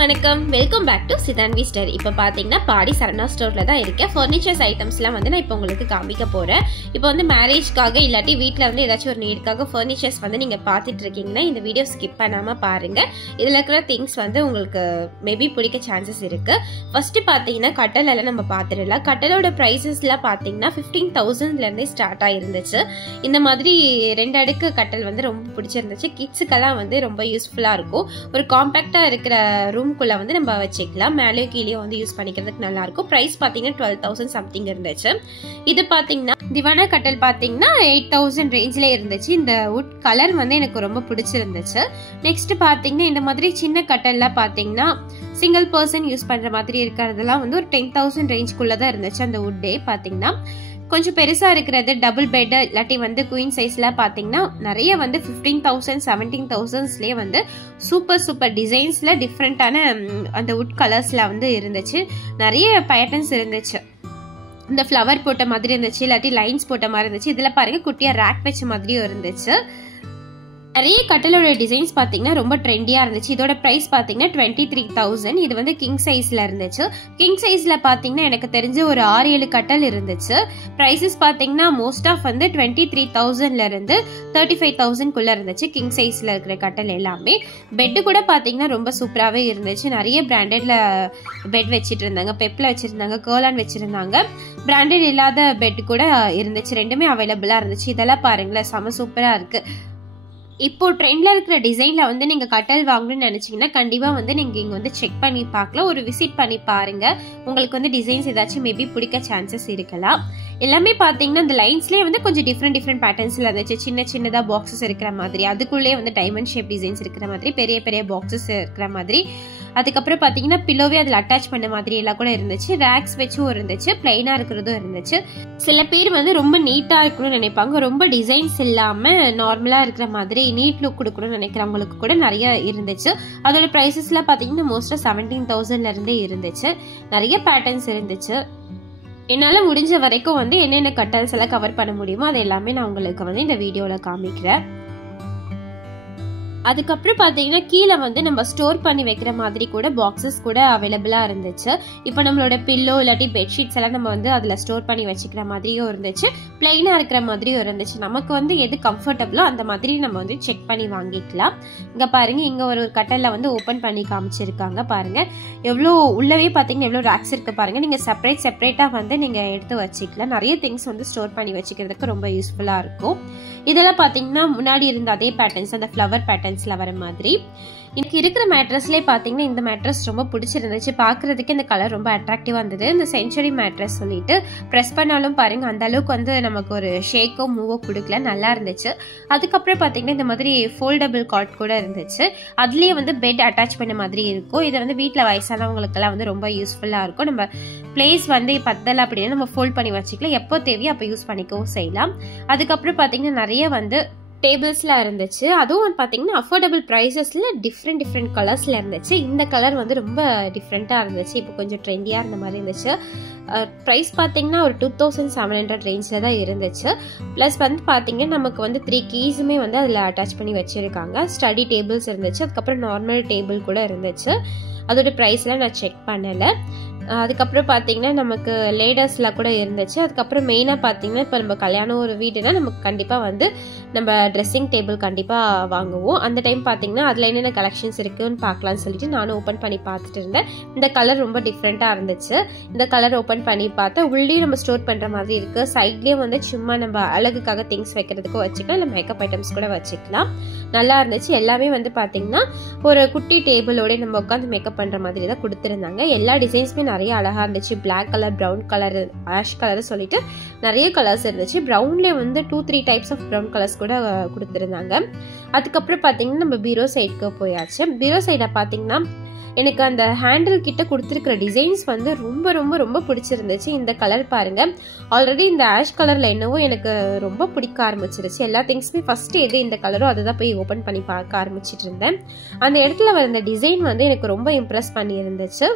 வணக்கம் welcome back to சிதான்வி store. இப்போ பார்த்தீங்கன்னா பாடி சரணா ஸ்டோரில் தான் இருக்கேன். ஃபர்னிச்சர்ஸ் ஐட்டம்ஸ்லாம் வந்து நான் இப்போ உங்களுக்கு காமிக்க போகிறேன். இப்போ வந்து மேரேஜ்க்காக இல்லாட்டி வீட்டில் வந்து ஏதாச்சும் ஒரு நீடுக்காக ஃபர்னிச்சர்ஸ் வந்து நீங்கள் பார்த்துட்டு இருக்கீங்கன்னா இந்த வீடியோ ஸ்கிப் பண்ணாமல் பாருங்கள். இதில் இருக்கிற திங்ஸ் வந்து உங்களுக்கு மேபி பிடிக்க சான்சஸ் இருக்குது. ஃபஸ்ட்டு பார்த்தீங்கன்னா கட்டல் எல்லாம் நம்ம பார்த்துடலாம். கட்டலோட ப்ரைஸஸ்லாம் பார்த்தீங்கன்னா 15,000லேருந்தே ஸ்டார்ட் ஆகிருந்துச்சு. இந்த மாதிரி 2 அடுக்கு கட்டல் வந்து ரொம்ப பிடிச்சிருந்துச்சு. கிட்ஸுக்கெல்லாம் வந்து ரொம்ப யூஸ்ஃபுல்லாக இருக்கும். ஒரு காம்பேக்டாக இருக்கிற ரூம்குள்ள வந்து நம்ம வச்சுக்கலாம். மேலே கீழே வந்து யூஸ் பண்ணிக்கிறதுக்கு நல்லா இருக்கும். பிரைஸ் பாத்தீங்கன்னா 12,000 சம்திங் இருந்துச்சு. இது பாத்தீங்கன்னா திவானா கட்டல் பாத்தீங்கன்னா 8,000 ரேஞ்ச்ல இருந்துச்சு. இந்த வுட் கலர் வந்து எனக்கு ரொம்ப பிடிச்சிருந்துச்சு. நெக்ஸ்ட் பாத்தீங்கன்னா இந்த மாதிரி சின்ன கட்டல்ல பாத்தீங்கன்னா சிங்கிள் பர்சன் யூஸ் பண்ற மாதிரி இருக்கிறதெல்லாம் வந்து ஒரு 10,000 ரேஞ்ச்குள்ளதான் இருந்துச்சு. அந்த வுட்டே பாத்தீங்கன்னா கொஞ்சம் பெருசா இருக்கிறது டபுள் பெட் இல்லாட்டி வந்து குயின் சைஸ்ல பாத்தீங்கன்னா நிறைய வந்து 15,000 17,000ஸ்லயே வந்து சூப்பர் டிசைன்ஸ்ல டிஃப்ரெண்டான அந்த வுட் கலர்ஸ்ல வந்து இருந்துச்சு. நிறைய பேட்டர்ன்ஸ் இருந்துச்சு. இந்த ஃப்ளவர் போட்ட மாதிரி இருந்துச்சு, இல்லாட்டி லைன்ஸ் போட்ட மாதிரி இருந்துச்சு. இதுல பாருங்க குட்டியா ரேக் வச்ச மாதிரியும் இருந்துச்சு. நிறைய கட்டலோட டிசைன்ஸ் பாத்தீங்கன்னா ரொம்ப ட்ரெண்டியா இருந்துச்சு. இதோட பிரைஸ் பாத்தீங்கன்னா 23,000. இது வந்து கிங் சைஸ்ல இருந்துச்சு. கிங் சைஸ்ல பாத்தீங்கன்னா எனக்கு தெரிஞ்ச ஒரு 6-7 கட்டல் இருந்துச்சு. பிரைசஸ் பாத்தீங்கன்னா மோஸ்ட் ஆஃப் வந்து 23,000ல இருந்து 35,000 இருந்துச்சு. கிங் சைஸ்ல இருக்கிற கட்டல் எல்லாமே. பெட் கூட பாத்தீங்கன்னா ரொம்ப சூப்பராகவே இருந்துச்சு. நிறைய பிராண்டட்ல பெட் வச்சிட்டு இருந்தாங்க. பெப்ல வச்சிருந்தாங்க, கேர்லான் வச்சிருந்தாங்க. பிராண்டட் இல்லாத பெட் கூட இருந்துச்சு. ரெண்டுமே அவைலபிளா இருந்துச்சு. இதெல்லாம் பாருங்களேன், செம சூப்பரா இருக்கு. இப்போ ட்ரெண்ட்ல இருக்கிற டிசைன்ல வந்து நீங்க கட்டல் வாங்கணும்னு நினைச்சீங்கன்னா கண்டிப்பா வந்து நீங்க இங்க வந்து செக் பண்ணி பார்க்கலாம். ஒரு விசிட் பண்ணி பாருங்க. உங்களுக்கு வந்து டிசைன்ஸ் ஏதாச்சும் மேபி பிடிக்க சான்சஸ் இருக்கலாம். எல்லாமே பாத்தீங்கன்னா இந்த லைன்ஸ்லயே வந்து கொஞ்சம் டிஃப்ரெண்ட் பேட்டர்ன்ஸ்ல இருந்துச்சு. சின்னதா பாக்ஸஸ் இருக்கிற மாதிரி, அதுக்குள்ளேயே வந்து டைமண்ட் ஷேப் டிசைன்ஸ் இருக்கிற மாதிரி, பெரிய பாக்ஸஸ் இருக்கிற மாதிரி. அதுக்கப்புறம் பாத்தீங்கன்னா பில்லோவே அதுல அட்டாச் பண்ண மாதிரி எல்லாம் கூட இருந்துச்சு. ரேக்ஸ் வச்சும் இருந்துச்சு, பிளைனா இருக்கிறதும் இருந்துச்சு. சில பேர் வந்து ரொம்ப நீட்டா இருக்கணும்னு நினைப்பாங்க. ரொம்ப டிசைன்ஸ் இல்லாம நார்மலா இருக்கிற மாதிரி நீட் லுக் கொடுக்கணும்னு நினைக்கிறவங்களுக்கு கூட நிறைய இருந்துச்சு. அதோட பிரைசஸ்ல பாத்தீங்கன்னா மோஸ்டா 17,000ல இருந்தே இருந்துச்சு. நிறைய பேட்டர்ன்ஸ் இருந்துச்சு. என்னால முடிஞ்ச வரைக்கும் வந்து என்னென்ன கட்டல்ஸ் எல்லாம் கவர் பண்ண முடியுமோ அது எல்லாமே நான் உங்களுக்கு வந்து இந்த வீடியோல காமிக்கிறேன். அதுக்கப்புறம் பாத்தீங்கன்னா கீழே வந்து நம்ம ஸ்டோர் பண்ணி வைக்கிற மாதிரி கூட பாக்ஸஸ் கூட அவைலபிளா இருந்துச்சு. இப்போ நம்மளோட பில்லோ இல்லாட்டி பெட்ஷீட்ஸ் எல்லாம் நம்ம வந்து அதுல ஸ்டோர் பண்ணி வச்சுக்கிற மாதிரியும் இருந்துச்சு, பிளைனா இருக்கிற மாதிரியும் இருந்துச்சு. நமக்கு வந்து எது கம்ஃபர்டபுளோ அந்த மாதிரி நம்ம வந்து செக் பண்ணி வாங்கிக்கலாம். இங்க பாருங்க, இங்க ஒரு கட்டல்ல வந்து ஓபன் பண்ணி காமிச்சிருக்காங்க. பாருங்க எவ்வளோ உள்ளவே பாத்தீங்கன்னா எவ்வளோ ரேக்ஸ் இருக்கு பாருங்க. நீங்க செப்பரேட்டா வந்து நீங்க எடுத்து வச்சுக்கலாம். நிறைய திங்ஸ் வந்து ஸ்டோர் பண்ணி வச்சுக்கிறதுக்கு ரொம்ப யூஸ்ஃபுல்லா இருக்கும். இதெல்லாம் பாத்தீங்கன்னா முன்னாடி இருந்த அதே பேட்டர்ன்ஸ், அந்த ஃப்ளவர் பேட்டர்ன்ஸ்ல வர மாதிரி. எனக்கு இருக்கிற மேட்ரஸ்லேயே பார்த்தீங்கன்னா இந்த மேட்ரஸ் ரொம்ப பிடிச்சிருந்துச்சு. பார்க்கறதுக்கு இந்த கலர் ரொம்ப அட்ராக்டிவா இருந்தது. இந்த செஞ்சுரி மேட்ரஸ் சொல்லிட்டு ப்ரெஸ் பண்ணாலும் பாருங்க அந்த அளவுக்கு வந்து நமக்கு ஒரு ஷேக்கோ மூவோ கொடுக்கல, நல்லா இருந்துச்சு. அதுக்கப்புறம் பார்த்தீங்கன்னா இந்த மாதிரி ஃபோல்டபிள் காட் கூட இருந்துச்சு. அதுலேயே வந்து பெட் அட்டாச் பண்ண மாதிரி இருக்கும். இதை வந்து வீட்டில் வயசானவங்களுக்கெல்லாம் வந்து ரொம்ப யூஸ்ஃபுல்லாக இருக்கும். நம்ம பிளேஸ் வந்து பத்தலை அப்படின்னா நம்ம ஃபோல்ட் பண்ணி வச்சுக்கலாம். எப்போ தேவையோ அப்போ யூஸ் பண்ணிக்கவும் செய்யலாம். அதுக்கப்புறம் பார்த்தீங்கன்னா நிறைய வந்து டேபிள்ஸ்லாம் இருந்துச்சு. அதுவும் பார்த்தீங்கன்னா அஃபோர்டபுள் ப்ரைஸஸ்ல டிஃப்ரெண்ட் கலர்ஸ்ல இருந்துச்சு. இந்த கலர் வந்து ரொம்ப டிஃப்ரெண்ட்டாக இருந்துச்சு. இப்போ கொஞ்சம் ட்ரெண்டியாக இருந்த மாதிரி இருந்துச்சு. ப்ரைஸ் பார்த்தீங்கன்னா ஒரு 2,700 ரேஞ்சில் தான் இருந்துச்சு. ப்ளஸ் வந்து பார்த்தீங்கன்னா நமக்கு வந்து 3 கீஸுமே வந்து அதில் அட்டாச் பண்ணி வச்சுருக்காங்க. ஸ்டடி டேபிள்ஸ் இருந்துச்சு. அதுக்கப்புறம் நார்மல் டேபிள் கூட இருந்துச்சு. அதோட ப்ரைஸ்லாம் நான் செக் பண்ணலை. அதுக்கப்புறம் பார்த்தீங்கன்னா நமக்கு லேடர்ஸ்லாம் கூட இருந்துச்சு. அதுக்கப்புறம் மெயினாக பார்த்தீங்கன்னா இப்போ நம்ம கல்யாணம் ஒரு வீடுனா நமக்கு கண்டிப்பாக வந்து நம்ம ட்ரெஸ்ஸிங் டேபிள் கண்டிப்பாக வாங்குவோம். அந்த டைம் பார்த்தீங்கன்னா அதில் என்னென்ன கலெக்ஷன்ஸ் இருக்குன்னு பார்க்கலான்னு சொல்லிட்டு நானும் ஓப்பன் பண்ணி பார்த்துட்டு இருந்தேன். இந்த கலர் ரொம்ப டிஃப்ரெண்ட்டாக இருந்துச்சு. இந்த கலர் ஓப்பன் பண்ணி பார்த்தா உள்ளேயும் நம்ம ஸ்டோர் பண்ணுற மாதிரி இருக்குது. சைட்லேயும் வந்து சும்மா நம்ம அழகுக்காக திங்ஸ் வைக்கிறதுக்கும் வச்சுக்கலாம், இல்லை மேக்கப் ஐட்டம்ஸ் கூட வச்சுக்கலாம். நல்லா இருந்துச்சு. எல்லாமே வந்து பார்த்தீங்கன்னா ஒரு குட்டி டேபிளோட நம்ம உட்காந்து மேக்கப் பண்ணுற மாதிரி தான் கொடுத்துருந்தாங்க. எல்லா டிசைன்ஸுமே நிறைய அழகா இருந்துச்சு. Black colour, brown colour, ash colour சொல்லிட்டு நிறைய கலர்ஸ் இருந்துச்சு. ப்ரௌன்லேயே வந்து 2-3 டைப்ஸ் ஆஃப் ப்ரௌன் கலர்ஸ் கூட கொடுத்துருந்தாங்க. அதுக்கப்புறம் பார்த்தீங்கன்னா நம்ம பீரோ சைடுக்கு போயாச்சு. பீரோ சைடை பார்த்தீங்கன்னா எனக்கு அந்த ஹேண்டில் கிட்ட கொடுத்துருக்கிற டிசைன்ஸ் வந்து ரொம்ப பிடிச்சிருந்துச்சு. இந்த கலர் பாருங்க, ஆல்ரெடி இந்த ஆஷ் கலர்ல என்னவோ எனக்கு ரொம்ப பிடிக்க ஆரம்பிச்சிருச்சு. எல்லா திங்ஸுமே ஃபர்ஸ்ட் எது இந்த கலரோ அதை தான் போய் ஓப்பன் பண்ணி பார்க்க ஆரம்பிச்சிட்டு இருந்தேன். அந்த இடத்துல வர இந்த டிசைன் வந்து எனக்கு ரொம்ப இம்ப்ரெஸ் பண்ணி இருந்துச்சு.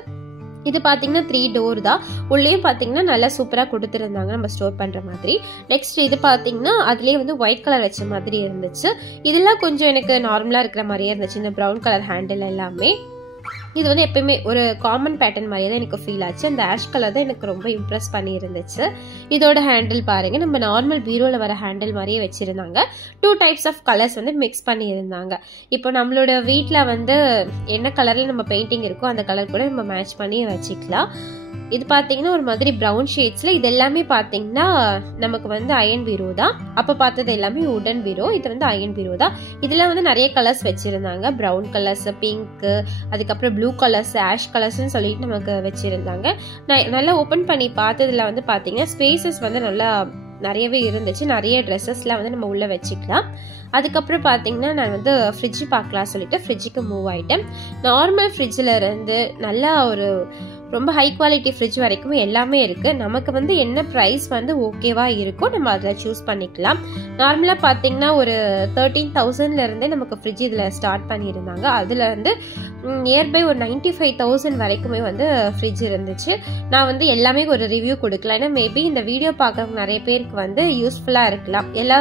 இது பாத்தீங்கன்னா 3 டோர் தான். உள்ளேயும் பாத்தீங்கன்னா நல்லா சூப்பரா கொடுத்துருந்தாங்க நம்ம ஸ்டோர் பண்ற மாதிரி. நெக்ஸ்ட் இது பாத்தீங்கன்னா அதுலயே வந்து ஒயிட் கலர் வச்ச மாதிரி இருந்துச்சு. இதெல்லாம் கொஞ்சம் எனக்கு நார்மலா இருக்கிற மாதிரியே இருந்துச்சு, இந்த ப்ரௌன் கலர் ஹேண்டில் எல்லாமே. இது வந்து எப்பயுமே ஒரு காமன் பேட்டர்ன் மாதிரியே தான் எனக்கு ஃபீல் ஆச்சு. அந்த ஆஷ் கலர் தான் எனக்கு ரொம்ப இம்ப்ரெஸ் பண்ணி இருந்துச்சு. இதோட ஹேண்டில் பாருங்க, நம்ம நார்மல் பீரோவில் வர ஹேண்டில் மாதிரியே வச்சிருந்தாங்க. 2 டைப்ஸ் ஆஃப் கலர்ஸ் வந்து மிக்ஸ் பண்ணி இருந்தாங்க. இப்போ நம்மளோட வீட்டில் வந்து என்ன கலரில் நம்ம பெயிண்டிங் இருக்கோ அந்த கலர் கூட நம்ம மேட்ச் பண்ணி வச்சுக்கலாம். இது பார்த்தீங்கன்னா ஒரு மாதிரி ப்ரௌன் ஷேட்ஸில், இது எல்லாமே பார்த்தீங்கன்னா நமக்கு வந்து அயன் பீரோ தான். அப்போ பார்த்தது எல்லாமே உடன் பீரோ, இது வந்து அயன் பீரோ தான். இதில் வந்து நிறைய கலர்ஸ் வச்சுருந்தாங்க. ப்ரௌன் கலர்ஸ், பிங்க்கு, அதுக்கப்புறம் ப்ளூ கலர்ஸ், ஆஷ் கலர்ஸ்ன்னு சொல்லிட்டு நமக்கு வச்சுருந்தாங்க. நான் நல்லா ஓப்பன் பண்ணி பார்த்ததில் வந்து பார்த்தீங்கன்னா ஸ்பேசஸ் வந்து நல்லா நிறையவே இருந்துச்சு. நிறைய ட்ரெஸ்ஸஸ்லாம் வந்து நம்ம உள்ளே வச்சுக்கலாம். அதுக்கப்புறம் பார்த்தீங்கன்னா நான் வந்து ஃப்ரிட்ஜ் பார்க்கலாம் சொல்லிட்டு ஃப்ரிட்ஜுக்கு மூவ் ஆகிட்டேன். நார்மல் ஃப்ரிட்ஜில் இருந்து நல்லா ஒரு ரொம்ப ஹை குவாலிட்டி ஃப்ரிட்ஜ் வரைக்கும் எல்லாமே இருக்குது. நமக்கு வந்து என்ன ப்ரைஸ் வந்து ஓகேவா இருக்கோ நம்ம அதில் சூஸ் பண்ணிக்கலாம். நார்மலாக பார்த்தீங்கன்னா ஒரு 13,000 நமக்கு ஃப்ரிட்ஜ் இதில் ஸ்டார்ட் பண்ணியிருந்தாங்க. அதில் வந்து நியர்பை ஒரு 95,000 வரைக்குமே வந்து ஃப்ரிட்ஜ் இருந்துச்சு. நான் வந்து எல்லாமே ஒரு ரிவ்யூ கொடுக்கல, ஏன்னா மேபி இந்த வீடியோ பார்க்குறவங்க நிறைய பேருக்கு வந்து யூஸ்ஃபுல்லாக இருக்கலாம். எல்லா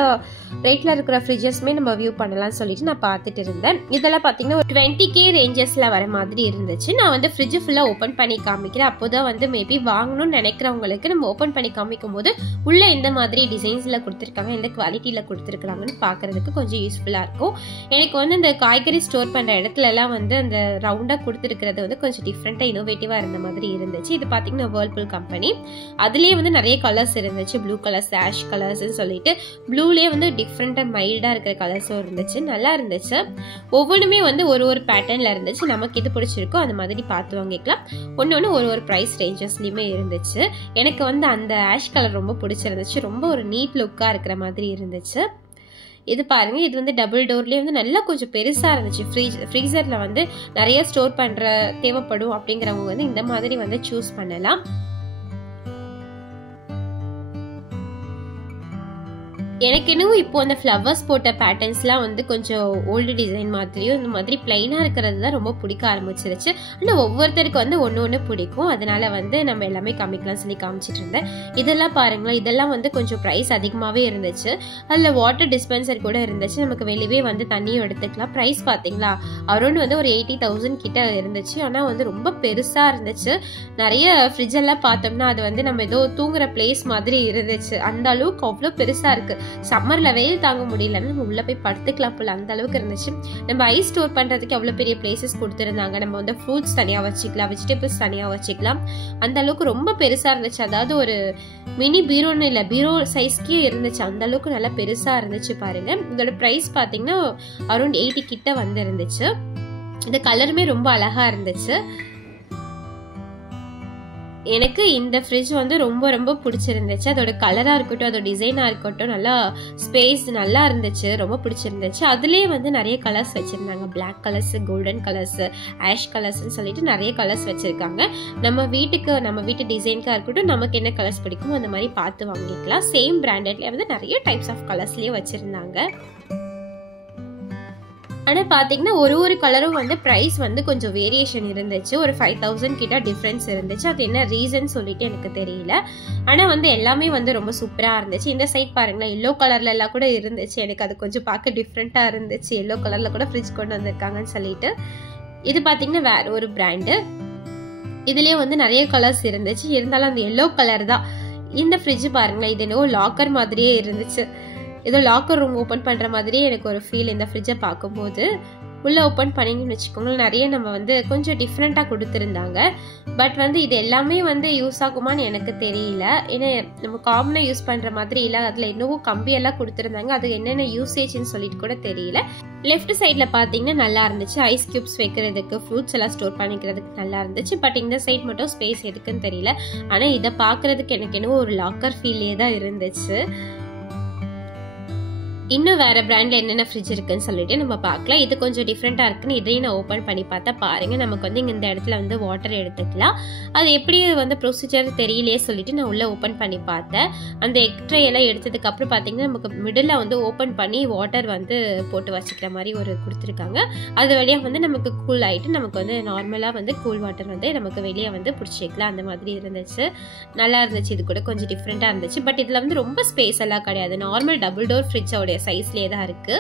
ரேட்டில் இருக்கிற ஃப்ரிட்ஜஸ்மே நம்ம வியூ பண்ணலாம்னு சொல்லிட்டு நான் பார்த்துட்டு இருந்தேன். இதெல்லாம் பார்த்தீங்கன்னா ஒரு 20K ரேஞ்சஸில் வர மாதிரி இருந்துச்சு. நான் வந்து ஃப்ரிட்ஜ் ஃபுல்லாக ஓப்பன் பண்ணி காமிக்கிறேன். அப்போதான் வந்து மேபி வாங்கணும்னு நினைக்கிறவங்களுக்கு நம்ம ஓப்பன் பண்ணி காமிக்கும் போது உள்ள எந்த மாதிரி டிசைன்ஸில் கொடுத்துருக்காங்க, எந்த குவாலிட்டியில் கொடுத்துருக்காங்கன்னு பார்க்கறதுக்கு கொஞ்சம் யூஸ்ஃபுல்லாக இருக்கும். எனக்கு வந்து இந்த காய்கறி ஸ்டோர் பண்ணுற இடத்துலலாம் வந்து அந்த ரவுண்டாக கொடுத்துருக்கிறது வந்து கொஞ்சம் டிஃப்ரெண்ட்டாக இனோவேட்டிவாக இருந்த மாதிரி இருந்துச்சு. இது பார்த்தீங்கன்னா வேர்ல்பூல் கம்பெனி. அதுலேயே வந்து நிறைய கலர்ஸ் இருந்துச்சு. ப்ளூ கலர்ஸ், ஆஷ் கலர்ஸ்ன்னு சொல்லிட்டு ப்ளூலேயே வந்து டிஃப்ரெண்ட்டாக மைல்டாக இருக்கிற கலர்ஸும் இருந்துச்சு. நல்லா இருந்துச்சு. ஒவ்வொன்றுமே வந்து ஒரு பேட்டர்னில் இருந்துச்சு. நமக்கு எது பிடிச்சிருக்கோ அந்த மாதிரி பார்த்து வாங்கிக்கலாம். ஒன்று ஒரு ப்ரைஸ் ரேஞ்சஸ்லையுமே இருந்துச்சு. எனக்கு வந்து அந்த ஆஷ் கலர் ரொம்ப பிடிச்சிருந்துச்சு. ரொம்ப ஒரு நீட் லுக்காக இருக்கிற மாதிரி இருந்துச்சு. இது பாருங்க, இது வந்து டபுள் டோர்லேயே வந்து நல்லா கொஞ்சம் பெருசாக இருந்துச்சு. ஃப்ரீசரில் வந்து நிறைய ஸ்டோர் பண்ணுற தேவைப்படும் அப்படிங்கிறவங்க வந்து இந்த மாதிரி வந்து சூஸ் பண்ணலாம். எனக்கு என்னவோ இப்போ அந்த ஃப்ளவர்ஸ் போட்ட பேட்டர்ன்ஸ்லாம் வந்து கொஞ்சம் ஓல்டு டிசைன் மாதிரியும் இந்த மாதிரி பிளைனாக இருக்கிறது தான் ரொம்ப பிடிக்க ஆரம்பிச்சிருச்சு. ஆனால் ஒவ்வொருத்தருக்கு வந்து ஒன்று பிடிக்கும். அதனால வந்து நம்ம எல்லாமே காமிக்கலாம் சொல்லி காமிச்சிட்டு இருந்தேன். இதெல்லாம் பாருங்களேன், இதெல்லாம் வந்து கொஞ்சம் ப்ரைஸ் அதிகமாகவே இருந்துச்சு. அதில் வாட்டர் டிஸ்பென்சர் கூட இருந்துச்சு. நமக்கு வெளியே வந்து தண்ணியும் எடுத்துக்கலாம். ப்ரைஸ் பார்த்தீங்களா, அரௌண்ட் வந்து ஒரு 80,000 கிட்ட இருந்துச்சு. ஆனால் வந்து ரொம்ப பெருசாக இருந்துச்சு. நிறைய ஃப்ரிட்ஜெல்லாம் பார்த்தோம்னா அது வந்து நம்ம ஏதோ தூங்குற பிளேஸ் மாதிரி இருந்துச்சு. அந்த அளவுக்கு அவ்வளோ பெருசாக இருக்குது. சம்மர்ல வெயில் தாங்க முடியல, நம்ம உள்ள போய் படுத்துக்கலாம் போல அந்த அளவுக்கு இருந்துச்சு. நம்ம ஐஸ் ஸ்டோர் பண்றதுக்கு அவ்வளவு பெரிய பிளேசஸ் கொடுத்துருந்தாங்க. நம்ம வந்து ஃப்ரூட்ஸ் தனியா வச்சுக்கலாம், வெஜிடபிள்ஸ் தனியா வச்சுக்கலாம். அந்த அளவுக்கு ரொம்ப பெருசா இருந்துச்சு. அதாவது ஒரு மினி பீரோன்னு இல்லை, பீரோ சைஸ்க்கே இருந்துச்சு. அந்த அளவுக்கு நல்லா பெருசா இருந்துச்சு பாருங்க. இதோட பிரைஸ் பாத்தீங்கன்னா அரௌண்ட் 80 கிட்ட வந்து இருந்துச்சு. இந்த கலருமே ரொம்ப அழகா இருந்துச்சு. எனக்கு இந்த ஃப்ரிட்ஜ் வந்து ரொம்ப பிடிச்சிருந்துச்சு. அதோட கலராக இருக்கட்டும், அதோட டிசைனாக இருக்கட்டும், நல்லா ஸ்பேஸ் நல்லா இருந்துச்சு, ரொம்ப பிடிச்சிருந்துச்சு. அதுலேயே வந்து நிறைய கலர்ஸ் வச்சுருந்தாங்க. Black colours, golden colours, ash கலர்ஸ்ன்னு சொல்லிட்டு நிறைய கலர்ஸ் வச்சுருக்காங்க. நம்ம வீட்டு டிசைனுக்காக இருக்கட்டும், நமக்கு என்ன கலர்ஸ் பிடிக்குமோ அந்த மாதிரி பார்த்து வாங்கிக்கலாம். சேம் பிராண்டட்லேயே வந்து நிறைய டைப்ஸ் ஆஃப் கலர்ஸ்லேயே வச்சுருந்தாங்க. ஆனால் பார்த்தீங்கன்னா ஒரு கலரும் வந்து ப்ரைஸ் வந்து கொஞ்சம் வேரியேஷன் இருந்துச்சு. ஒரு 5,000 கிட்ட டிஃப்ரென்ஸ் இருந்துச்சு. அது என்ன ரீசன் சொல்லிட்டு எனக்கு தெரியல. ஆனால் வந்து எல்லாமே வந்து ரொம்ப சூப்பராக இருந்துச்சு. இந்த சைட் பாருங்களேன், எல்லோ கலர்ல எல்லாம் கூட இருந்துச்சு. எனக்கு அது கொஞ்சம் பார்க்க டிஃப்ரெண்ட்டாக இருந்துச்சு. எல்லோ கலர்ல கூட ஃப்ரிட்ஜ் கொண்டு வந்திருக்காங்கன்னு சொல்லிட்டு. இது பார்த்தீங்கன்னா வேற ஒரு பிராண்டு. இதுலேயே வந்து நிறைய கலர்ஸ் இருந்துச்சு. இருந்தாலும் அந்த எல்லோ கலர் தான். இந்த ஃப்ரிட்ஜ் பாருங்களேன், இது என்னவோ லாக்கர் மாதிரியே இருந்துச்சு. ஏதோ லாக்கர் ரூம் ஓப்பன் பண்ணுற மாதிரியே எனக்கு ஒரு ஃபீல் இந்த ஃப்ரிட்ஜை பார்க்கும்போது. உள்ளே ஓப்பன் பண்ணிங்கன்னு வச்சுக்கோங்களேன், நிறைய நம்ம வந்து கொஞ்சம் டிஃப்ரெண்ட்டாக கொடுத்துருந்தாங்க. பட் வந்து இது எல்லாமே வந்து யூஸ் ஆகுமான்னு எனக்கு தெரியல. ஏன்னா நம்ம காமனாக யூஸ் பண்ணுற மாதிரி இல்லை. அதில் இன்னும் கம்பியெல்லாம் கொடுத்துருந்தாங்க. அது என்னென்ன யூசேஜ்னு சொல்லிட்டு கூட தெரியல. லெஃப்ட் சைடில் பார்த்தீங்கன்னா நல்லா இருந்துச்சு. ஐஸ் கியூப்ஸ் வைக்கிறதுக்கு, ஃப்ரூட்ஸ் எல்லாம் ஸ்டோர் பண்ணிக்கிறதுக்கு நல்லா இருந்துச்சு. பட் இந்த சைட் மட்டும் ஸ்பேஸ் எதுக்குன்னு தெரியல. ஆனால் இதை பார்க்குறதுக்கு எனக்கு என்னவோ ஒரு லாக்கர் ஃபீலே தான் இருந்துச்சு. இன்னும் வேற பிராண்ட்ல என்னென்ன ஃப்ரிட்ஜ் இருக்குன்னு சொல்லிட்டு நம்ம பார்க்கலாம். இது கொஞ்சம் டிஃப்ரெண்டா இருக்குன்னு இதையும் நான் ஓப்பன் பண்ணி பார்த்தா பாருங்க. நமக்கு வந்து இந்த இடத்துல வந்து வாட்டர் எடுத்துக்கலாம். அது எப்படி வந்து ப்ரொசீஜர் தெரியலையே சொல்லிட்டு நான் உள்ள ஓப்பன் பண்ணி பார்த்தேன். அந்த எக்ட்ரே எல்லாம் எடுத்ததுக்கு அப்புறம் பார்த்தீங்கன்னா நமக்கு மிடில் வந்து ஓப்பன் பண்ணி வாட்டர் வந்து போட்டு வச்சுக்கிற மாதிரி ஒரு கொடுத்துருக்காங்க. அது வழியாக வந்து நமக்கு கூல் ஆகிட்டு நமக்கு வந்து நார்மலாக வந்து கூல் வாட்டர் வந்து நமக்கு வெளியே வந்து பிடிச்சிக்கலாம். அந்த மாதிரி இருந்துச்சு. நல்லா இருந்துச்சு. இது கூட கொஞ்சம் டிஃப்ரெண்ட்டாக இருந்துச்சு. பட் இதில் வந்து ரொம்ப ஸ்பேஸ் எல்லாம் கிடையாது. நார்மல் டபுள் டோர் ஃப்ரிட்ஜோட சைஸ்லேயே தான் இருக்கு.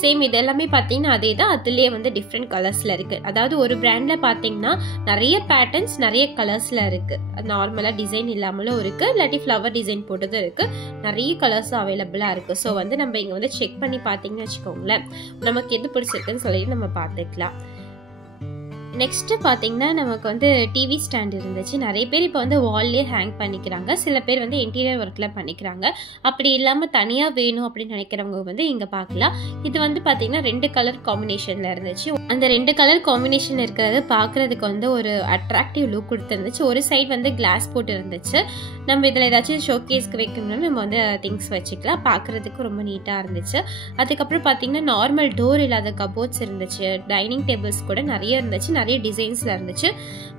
சேம் இது எல்லாமே பார்த்தீங்கன்னா அதே தான், அதுலேயே வந்து டிஃப்ரெண்ட் கலர்ஸில் இருக்குது. அதாவது ஒரு பிராண்டில் பார்த்தீங்கன்னா நிறைய பேட்டர்ன்ஸ் நிறைய கலர்ஸில் இருக்குது. நார்மலாக டிசைன் இல்லாமலும் இருக்குது, இல்லாட்டி ஃப்ளவர் டிசைன் போட்டதும் இருக்குது, நிறைய கலர்ஸும் அவைலபிளாக இருக்குது. ஸோ வந்து நம்ம இங்கே வந்து செக் பண்ணி பார்த்தீங்கன்னு வச்சுக்கோங்களேன், நமக்கு எது பிடிச்சிருக்குன்னு சொல்லிட்டு நம்ம பார்த்துக்கலாம். நெக்ஸ்ட் பார்த்தீங்கன்னா நமக்கு வந்து டிவி ஸ்டாண்ட் இருந்துச்சு. நிறைய பேர் இப்போ வந்து வால்லே ஹேங் பண்ணிக்கிறாங்க, சில பேர் வந்து இன்டீரியர் ஒர்க்கில் பண்ணிக்கிறாங்க. அப்படி இல்லாமல் தனியாக வேணும் அப்படின்னு நினைக்கிறவங்க வந்து இங்கே பார்க்கலாம். இது வந்து பார்த்தீங்கன்னா 2 கலர் காம்பினேஷனில் இருந்துச்சு. அந்த 2 கலர் காம்பினேஷன் இருக்கிறது பார்க்குறதுக்கு வந்து ஒரு அட்ராக்டிவ் லுக் கொடுத்துருந்துச்சு. ஒரு சைடு வந்து கிளாஸ் போட்டு இருந்துச்சு. நம்ம இதில் ஏதாச்சும் ஷோகேஸ்க்கு வைக்கணும்னு நம்ம வந்து திங்ஸ் வச்சுக்கலாம். பார்க்குறதுக்கு ரொம்ப நீட்டாக இருந்துச்சு. அதுக்கப்புறம் பார்த்தீங்கன்னா நார்மல் டோர் இல்லாத கபோர்ட்ஸ் இருந்துச்சு. டைனிங் டேபிள்ஸ் கூட நிறைய இருந்துச்சு, நிறைய டிசைன்ஸ்ல இருந்துச்சு.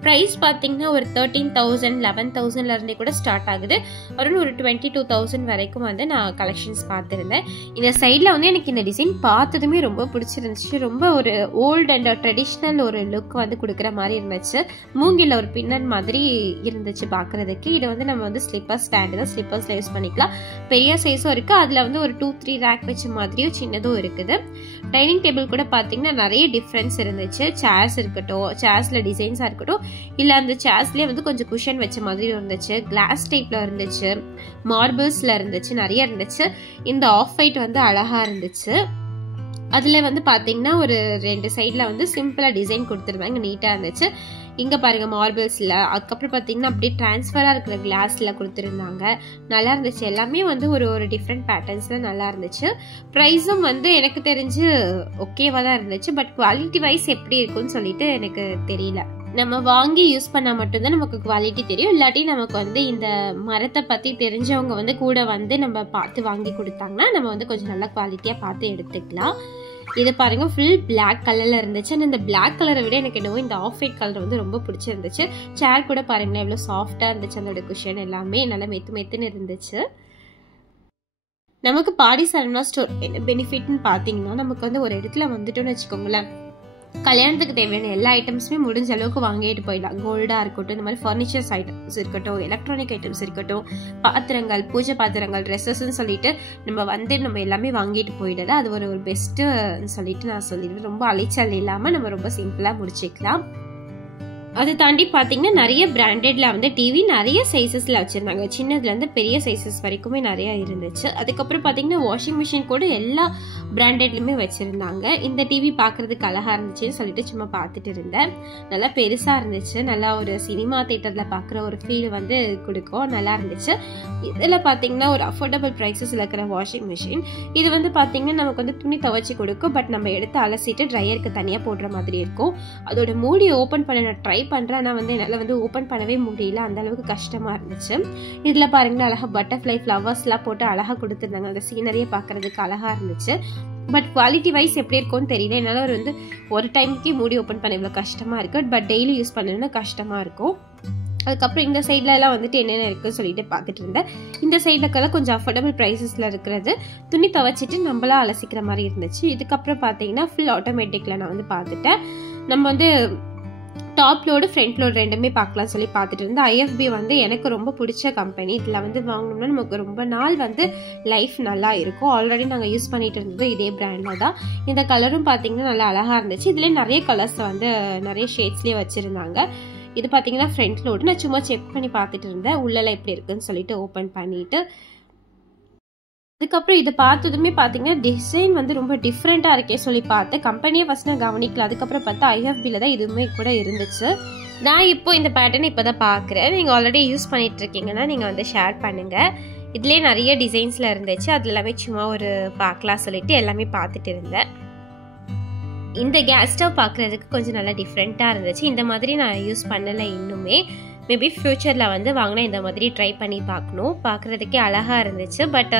பிரைஸ் பார்த்தீங்கன்னா ஒரு 13,000 11,000ல இருந்தே கூட ஸ்டார்ட் ஆகுது. ஒரு 22,000 வரைக்கும் வந்து நான் கலெக்ஷன்ஸ் பார்த்துருந்தேன். இந்த சைடில் வந்து எனக்கு இந்த டிசைன் பார்த்ததுமே ரொம்ப பிடிச்சிருந்துச்சு. ரொம்ப ஒரு ஓல்டு அண்ட் ட்ரெடிஷ்னல் ஒரு லுக் வந்து கொடுக்குற மாதிரி இருந்துச்சு. மூங்கில ஒரு பின்னன் மாதிரி இருந்துச்சு பார்க்குறதுக்கு. இது வந்து நம்ம வந்து ஸ்லிப்பர் ஸ்டாண்டு தான், ஸ்லிப்பர்ஸில் யூஸ் பண்ணிக்கலாம். பெரிய சைஸும் இருக்குது, அதில் வந்து ஒரு 2-3 ரேக் வச்ச மாதிரியும் சின்னதும் இருக்குது. டைனிங் டேபிள் கூட பார்த்தீங்கன்னா நிறைய டிஃப்ரென்ஸ் இருந்துச்சு. சேர்ஸ் இருக்கட்டும், சேர்ஸில் டிசைன்ஸாக இருக்கட்டும், இல்லை அந்த சேர்ஸ்லேயே வந்து கொஞ்சம் குஷன் வச்ச மாதிரி இருந்துச்சு. கிளாஸ் டைப்பில் இருந்துச்சு, மார்பிள்ஸில் இருந்துச்சு, நிறைய இருந்துச்சு. இந்த ஆஃப் ஒயிட் வந்து அழகாக இருந்துச்சு. அதில் வந்து பார்த்தீங்கன்னா ஒரு 2 சைடில் வந்து சிம்பிளாக டிசைன் கொடுத்துருந்தாங்க, நீட்டாக இருந்துச்சு. இங்கே பாருங்கள் மார்பிள்ஸில், அதுக்கப்புறம் பார்த்தீங்கன்னா அப்படியே டிரான்ஸ்ஃபராக இருக்கிற கிளாஸில் கொடுத்துருந்தாங்க, நல்லா இருந்துச்சு. எல்லாமே வந்து ஒரு டிஃப்ரெண்ட் பேட்டர்ன்ஸில் நல்லா இருந்துச்சு. ப்ரைஸும் வந்து எனக்கு தெரிஞ்சு ஓகேவாக தான் இருந்துச்சு. பட் குவாலிட்டி வைஸ் எப்படி இருக்குன்னு சொல்லிட்டு எனக்கு தெரியல. நம்ம வாங்கி யூஸ் பண்ணால் மட்டும்தான் நமக்கு குவாலிட்டி தெரியும். இல்லாட்டி நமக்கு வந்து இந்த மரத்தை பற்றி தெரிஞ்சவங்க வந்து கூட வந்து நம்ம பார்த்து வாங்கி கொடுத்தாங்கன்னா நம்ம வந்து கொஞ்சம் நல்லா குவாலிட்டியாக பார்த்து எடுத்துக்கலாம். இது பாருங்க ஃபுல் பிளாக் கலர்ல இருந்துச்சு. அந்த பிளாக் கலரை விட எனக்கு என்னவோ இந்த ஆஃப் ஒயிட் கலர் வந்து ரொம்ப பிடிச்சிருந்துச்சு. சேர் கூட பாருங்களேன் எவ்வளோ சாஃப்டா இருந்துச்சு, அதோட குஷன் எல்லாமே நல்லா மெத்துன்னு இருந்துச்சு. நமக்கு பாடி சரவணா ஸ்டோர் என்ன பெனிஃபிட்னு பார்த்தீங்கன்னா, நமக்கு வந்து ஒரு இடத்துல வந்துட்டோம்னு வச்சுக்கோங்களேன், கல்யாணத்துக்கு தேவையான எல்லா ஐட்டம்ஸுமே முடிஞ்ச அளவுக்கு வாங்கிட்டு போயிடலாம். கோல்டாக இருக்கட்டும், இந்த மாதிரி ஃபர்னிச்சர்ஸ் ஐட்டம்ஸ் இருக்கட்டும், எலக்ட்ரானிக் ஐட்டம்ஸ் இருக்கட்டும், பாத்திரங்கள், பூஜை பாத்திரங்கள், ட்ரெஸ்ஸஸ்ன்னு சொல்லிட்டு நம்ம எல்லாமே வாங்கிட்டு போயிடலாம். அது ஒரு பெஸ்ட்டுன்னு சொல்லிட்டு நான் சொல்லிடுவேன். ரொம்ப அலைச்சல் இல்லாமல் நம்ம ரொம்ப சிம்பிளாக முடிச்சுக்கலாம். அதை தாண்டி பார்த்தீங்கன்னா நிறைய பிராண்டட்ல வந்து டிவி நிறைய சைஸஸ்ல வச்சிருந்தாங்க, சின்னதுலேருந்து பெரிய சைஸஸ் வரைக்குமே நிறைய இருந்துச்சு. அதுக்கப்புறம் பார்த்தீங்கன்னா வாஷிங் மிஷின் கூட எல்லா பிராண்டட்லுமே வச்சிருந்தாங்க. இந்த டிவி பார்க்கறதுக்கு அழகா இருந்துச்சுன்னு சொல்லிட்டு சும்மா பார்த்துட்டு இருந்தேன். நல்லா பெருசா இருந்துச்சு, நல்லா ஒரு சினிமா தியேட்டர்ல பார்க்குற ஒரு ஃபீல் வந்து கொடுக்கும், நல்லா இருந்துச்சு. இதில் பார்த்தீங்கன்னா ஒரு அஃபோர்டபுள் ப்ரைஸஸில் இருக்கிற வாஷிங் மிஷின். இது வந்து பார்த்தீங்கன்னா நமக்கு வந்து துணி துவைச்சி கொடுக்கும், பட் நம்ம எடுத்து அலசிட்டு ட்ரையருக்கு தனியாக போடுற மாதிரி இருக்கும். அதோட மூடியை ஓப்பன் பண்ண நான் ட்ரை பண்ணுறேன், ஆனால் வந்து என்னால் வந்து ஓப்பன் பண்ணவே முடியல, அந்த அளவுக்கு கஷ்டமாக இருந்துச்சு. இதில் பாருங்களேன் அழகாக பட்டர்ஃப்ளை ஃப்ளவர்ஸ்லாம் போட்டு அழகாக கொடுத்துருந்தாங்க, அந்த சீனரியை பார்க்குறதுக்கு அழகாக இருந்துச்சு. பட் குவாலிட்டி வைஸ் எப்படி இருக்கும்னு தெரியல. என்னால் வந்து ஒரு டைமுக்கு மூடி ஓப்பன் பண்ண இவ்வளோ கஷ்டமாக இருக்குது, பட் டெய்லி யூஸ் பண்ணணும்னா கஷ்டமாக இருக்கும். அதுக்கப்புறம் இந்த சைட்ல எல்லாம் வந்துட்டு என்னென்ன இருக்குன்னு சொல்லிட்டு பார்த்துட்டு இருந்தேன். இந்த சைட்லக்கெல்லாம் கொஞ்சம் அஃபோர்டபுள் ப்ரைஸஸில் இருக்கிறது, துணி துவைச்சிட்டு நம்மளா அலசிக்கிற மாதிரி இருந்துச்சு. இதுக்கப்புறம் பார்த்தீங்கன்னா ஃபுல் ஆட்டோமேட்டிக்கில் நான் வந்து பார்த்துட்டேன். நம்ம வந்து டாப் லோடு ஃப்ரண்ட் லோடு ரெண்டுமே பார்க்கலாம் சொல்லி பார்த்துட்டு இருந்தேன். ஐஎஃப்பி வந்து எனக்கு ரொம்ப பிடிச்ச கம்பெனி. இதில் வந்து வாங்கினோம்னா நமக்கு ரொம்ப நாள் வந்து லைஃப் நல்லா இருக்கும். ஆல்ரெடி நாங்கள் யூஸ் பண்ணிட்டு இருந்தது இதே பிராண்டில் தான். இந்த கலரும் பார்த்தீங்கன்னா நல்லா அழகாக இருந்துச்சு. இதுலேயே நிறைய கலர்ஸ் வந்து நிறைய ஷேட்ஸ்லேயே வச்சுருந்தாங்க. இது பார்த்தீங்கன்னா ஃப்ரண்ட் லோடு. நான் சும்மா செக் பண்ணி பார்த்துட்டு இருந்தேன் உள்ளெல்லாம் எப்படி இருக்குன்னு சொல்லிட்டு ஓப்பன் பண்ணிட்டு. அதுக்கப்புறம் இதை பார்த்ததுமே பார்த்தீங்கன்னா டிசைன் வந்து ரொம்ப டிஃப்ரெண்ட்டாக இருக்கே சொல்லி பார்த்தேன். கம்பெனியை ஃபஸ்ட் நான் கவனிக்கல, அதுக்கப்புறம் பார்த்தா ஐஎஃப்பியில் தான் இதுவுமே கூட இருந்துச்சு. நான் இப்போ இந்த பேட்டர்ன் இப்போ தான் பார்க்குறேன். நீங்கள் ஆல்ரெடி யூஸ் பண்ணிட்டு இருக்கீங்கன்னா நீங்கள் வந்து ஷேர் பண்ணுங்கள். இதுலேயே நிறைய டிசைன்ஸில் இருந்துச்சு, அது எல்லாமே சும்மா ஒரு பார்க்கலாம் சொல்லிட்டு எல்லாமே பார்த்துட்டு இருந்தேன். இந்த கேஸ் ஸ்டவ் பார்க்குறதுக்கு கொஞ்சம் நல்லா டிஃப்ரெண்ட்டாக இருந்துச்சு. இந்த மாதிரி நான் யூஸ் பண்ணலை இன்னுமே. மேபி ஃப்யூச்சரில் வந்து வாங்கினா இந்த மாதிரி ட்ரை பண்ணி பார்க்கணும். பார்க்குறதுக்கே அழகாக இருந்துச்சு, பட்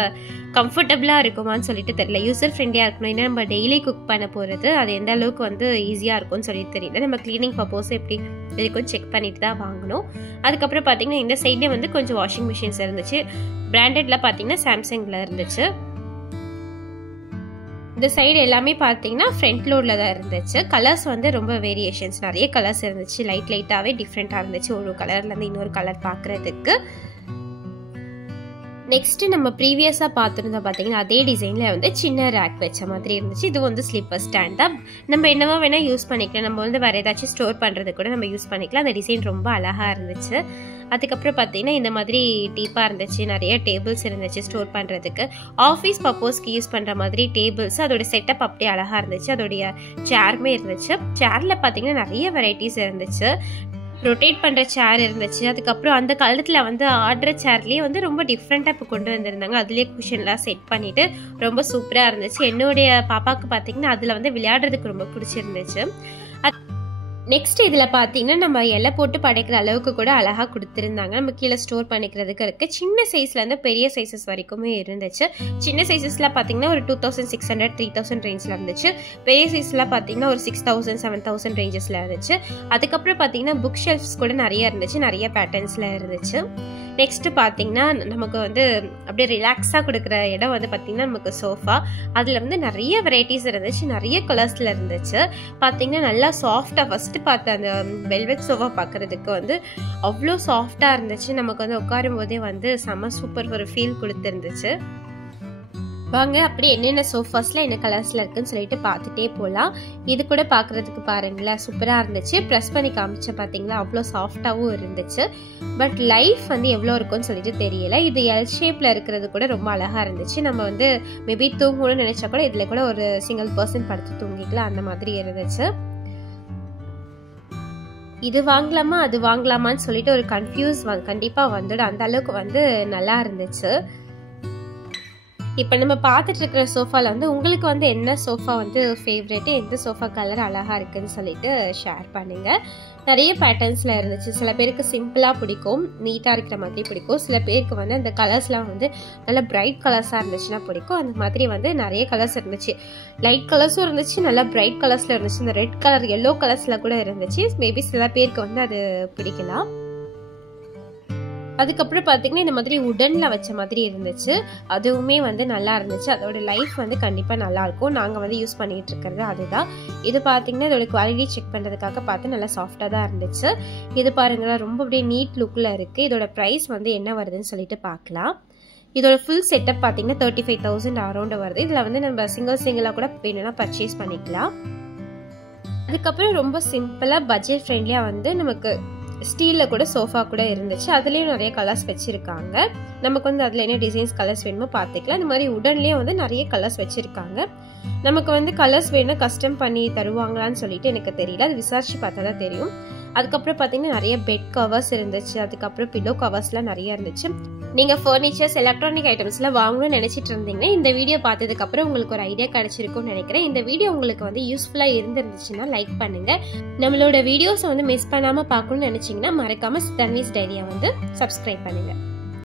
கம்ஃபர்டபுளாக இருக்குமான்னு சொல்லிட்டு தெரியல. யூசர் ஃப்ரெண்ட்லியாக இருக்கணும். ஏன்னா நம்ம டெய்லி குக் பண்ண போகிறது, அது எந்த அளவுக்கு வந்து ஈஸியாக இருக்கும்னு சொல்லிட்டு தெரியல. நம்ம க்ளீனிங் பர்பஸ் எப்படி இதுக்கும் செக் பண்ணிட்டு தான் வாங்கணும். அதுக்கப்புறம் பார்த்தீங்கன்னா இந்த சைட்லேயே வந்து கொஞ்சம் வாஷிங் மிஷின்ஸ் இருந்துச்சு. பிராண்டடில் பார்த்தீங்கன்னா சாம்சங்கில் இருந்துச்சு. இந்த சைடு எல்லாமே பார்த்தீங்கன்னா ஃப்ரண்ட் லோடில் தான் இருந்துச்சு. கலர்ஸ் வந்து ரொம்ப வேரியேஷன்ஸ், நிறைய கலர்ஸ் இருந்துச்சு. லைட்டாகவே டிஃப்ரெண்ட்டாக இருந்துச்சு ஒரு கலர்லேருந்து இன்னொரு கலர் பார்க்குறதுக்கு. நெக்ஸ்ட் நம்ம ப்ரீவியஸாக பார்த்துருந்தோம் பார்த்தீங்கன்னா அதே டிசைனில் வந்து சின்ன ரேக் வச்ச மாதிரி இருந்துச்சு. இது வந்து ஸ்லிப்பர் ஸ்டாண்ட் தான். நம்ம என்னவோ வேணால் யூஸ் பண்ணிக்கலாம். நம்ம வந்து வேறு ஏதாச்சும் ஸ்டோர் பண்ணுறது கூட நம்ம யூஸ் பண்ணிக்கலாம். அந்த டிசைன் ரொம்ப அழகாக இருந்துச்சு. அதுக்கப்புறம் பார்த்தீங்கன்னா இந்த மாதிரி டீப்பாக இருந்துச்சு. நிறைய டேபிள்ஸ் இருந்துச்சு ஸ்டோர் பண்ணுறதுக்கு. ஆஃபீஸ் பர்பஸ்க்கு யூஸ் பண்ணுற மாதிரி டேபிள்ஸ். அதோட செட்டப் அப்படியே அழகாக இருந்துச்சு. அதோடைய சேருமே இருந்துச்சு. சேரில் பார்த்தீங்கன்னா நிறைய வெரைட்டிஸ் இருந்துச்சு. ரொட்டேட் பண்ணுற சேர் இருந்துச்சு. அதுக்கப்புறம் அந்த காலத்தில் வந்து ஆடுற சேர்லேயே வந்து ரொம்ப டிஃப்ரெண்ட்டாக இப்போ கொண்டு வந்திருந்தாங்க. அதுலேயே குஷன்லாம் செட் பண்ணிவிட்டு ரொம்ப சூப்பராக இருந்துச்சு. என்னுடைய பாப்பாவுக்கு பார்த்தீங்கன்னா அதில் வந்து விளையாடுறதுக்கு ரொம்ப பிடிச்சிருந்துச்சு. நெக்ஸ்ட் இதில் பார்த்தீங்கன்னா நம்ம இலை போட்டு படைக்கிற அளவுக்கு கூட அழகாக கொடுத்துருந்தாங்க. நம்ம கீழே ஸ்டோர் பண்ணிக்கிறதுக்கு இருக்குது. சின்ன சைஸ்லேருந்து பெரிய சைஸஸ் வரைக்குமே இருந்துச்சு. சின்ன சைஸஸில் பார்த்தீங்கன்னா ஒரு 2600 3000 ரேஞ்சில் இருந்துச்சு. பெரிய சைஸில் பார்த்தீங்கன்னா ஒரு 6000 7000 ரேஞ்சஸில் இருந்துச்சு. அதுக்கப்புறம் பார்த்தீங்கன்னா புக் ஷெல்ஃப்ஸ் கூட நிறைய இருந்துச்சு. நிறைய பேட்டர்ன்ஸில் இருந்துச்சு. நெக்ஸ்ட்டு பார்த்தீங்கன்னா நமக்கு வந்து அப்படியே ரிலாக்ஸாக கொடுக்குற இடம் வந்து பார்த்திங்கன்னா நமக்கு சோஃபா. அதில் வந்து நிறைய வெரைட்டிஸ் இருந்துச்சு. நிறைய கலர்ஸில் இருந்துச்சு. பார்த்திங்கன்னா நல்லா சாஃப்டாக ஃபஸ்ட்டு பார்த்த அந்த வெல்வெட் சோஃபா பார்க்குறதுக்கு வந்து அவ்வளோ சாஃப்டாக இருந்துச்சு. நமக்கு வந்து உட்காரும் போதே வந்து செம்ம சூப்பர் ஒரு ஃபீல் கொடுத்துருந்துச்சு. வாங்க அப்படி என்னென்ன சோஃபாஸில் என்ன கலர்ஸில் இருக்குன்னு சொல்லிட்டு பார்த்துட்டே போகலாம். இது கூட பார்க்குறதுக்கு பாருங்களேன் சூப்பராக இருந்துச்சு. ப்ரெஸ் பண்ணி காமிச்ச பார்த்தீங்களா அவ்வளோ சாஃப்டாகவும் இருந்துச்சு. பட் லைஃப் வந்து எவ்வளோ இருக்குன்னு சொல்லிட்டு தெரியல. இது எல் ஷேப்பில் இருக்கிறது கூட ரொம்ப அழகாக இருந்துச்சு. நம்ம வந்து மேபி தூங்கணும்னு நினச்சா கூட இதில் கூட ஒரு சிங்கிள் பர்சன் படுத்து தூங்கிக்கலாம். அந்த மாதிரி இருந்துச்சு. இது வாங்கலாமா அது வாங்கலாமான்னு சொல்லிட்டு ஒரு கன்ஃபியூஸ் கண்டிப்பாக வந்துடும். அந்த அளவுக்கு வந்து நல்லா இருந்துச்சு. இப்போ நம்ம பார்த்துட்டு இருக்கிற சோஃபாவில் வந்து உங்களுக்கு வந்து என்ன சோஃபா வந்து ஃபேவரெட்டு, எந்த சோஃபா கலர் அழகாக இருக்குதுன்னு சொல்லிட்டு ஷேர் பண்ணுங்கள். நிறைய பேட்டர்ன்ஸில் இருந்துச்சு. சில பேருக்கு சிம்பிளாக பிடிக்கும், நீட்டாக இருக்கிற மாதிரி பிடிக்கும். சில பேருக்கு வந்து அந்த கலர்ஸ்லாம் வந்து நல்லா பிரைட் கலர்ஸாக இருந்துச்சுன்னா பிடிக்கும். அந்த மாதிரி வந்து நிறைய கலர்ஸ் இருந்துச்சு. லைட் கலர்ஸும் இருந்துச்சு, நல்லா பிரைட் கலர்ஸில் இருந்துச்சு. இந்த ரெட் கலர் எல்லோ கலர்ஸில் கூட இருந்துச்சு. மேபி சில பேருக்கு வந்து அது பிடிக்கலாம். அதுக்கப்புறம் பார்த்தீங்கன்னா இந்த மாதிரி உடனில் வச்ச மாதிரி இருந்துச்சு. அதுவுமே வந்து நல்லா இருந்துச்சு. அதோட லைஃப் வந்து கண்டிப்பாக நல்லாயிருக்கும். நாங்கள் வந்து யூஸ் பண்ணிகிட்டு இருக்கிறது அதுதான். இது பார்த்தீங்கன்னா இதோட குவாலிட்டி செக் பண்ணுறதுக்காக பார்த்து நல்லா சாஃப்டாக தான் இருந்துச்சு. இது பாருங்களேன் ரொம்ப அப்படியே நீட் லுக்கில் இருக்குது. இதோட ப்ரைஸ் வந்து என்ன வருதுன்னு சொல்லிட்டு பார்க்கலாம். இதோட ஃபுல் செட்டப் பார்த்தீங்கன்னா 35,000 அரௌண்ட் வருது. இதில் வந்து நம்ம சிங்கிளாக கூட வேணும்னா பர்ச்சேஸ் பண்ணிக்கலாம். அதுக்கப்புறம் ரொம்ப சிம்பிளாக பட்ஜெட் ஃப்ரெண்ட்லியாக வந்து நமக்கு ஸ்டீலில் கூட சோஃபா கூட இருந்துச்சு. அதுலேயும் நிறைய கலர்ஸ் வச்சுருக்காங்க. நமக்கு வந்து அதில் என்ன டிசைன்ஸ் கலர்ஸ் வேணுமோ பார்த்துக்கலாம். இந்த மாதிரி உடன்லேயும் வந்து நிறைய கலர்ஸ் வச்சுருக்காங்க. நமக்கு வந்து கலர்ஸ் வேணும்னா கஸ்டம் பண்ணி தருவாங்களான்னு சொல்லிட்டு எனக்கு தெரியல. அது விசாரிச்சு பார்த்தா தான் தெரியும். அதுக்கப்புறம் பார்த்தீங்கன்னா நிறைய பெட் கவர்ஸ் இருந்துச்சு. அதுக்கப்புறம் பில்லோ கவர்ஸ்லாம் நிறைய இருந்துச்சு. நீங்கள் ஃபர்னிச்சர்ஸ் எலக்ட்ரானிக் ஐட்டம்ஸ்லாம் வாங்கணும்னு நினச்சிட்டு இருந்தீங்கன்னா இந்த வீடியோ பார்த்ததுக்கப்புறம் உங்களுக்கு ஒரு ஐடியா கிடச்சிருக்கும்னு நினைக்கிறேன். இந்த வீடியோ உங்களுக்கு வந்து யூஸ்ஃபுல்லாக இருந்துருந்துச்சுன்னா லைக் பண்ணுங்கள். நம்மளோட வீடியோஸை வந்து மிஸ் பண்ணாமல் பார்க்கணும்னு நினச்சிங்கன்னா மறக்காமல் தன்விஸ் டைரியா வந்து சப்ஸ்கிரைப் பண்ணுங்கள்.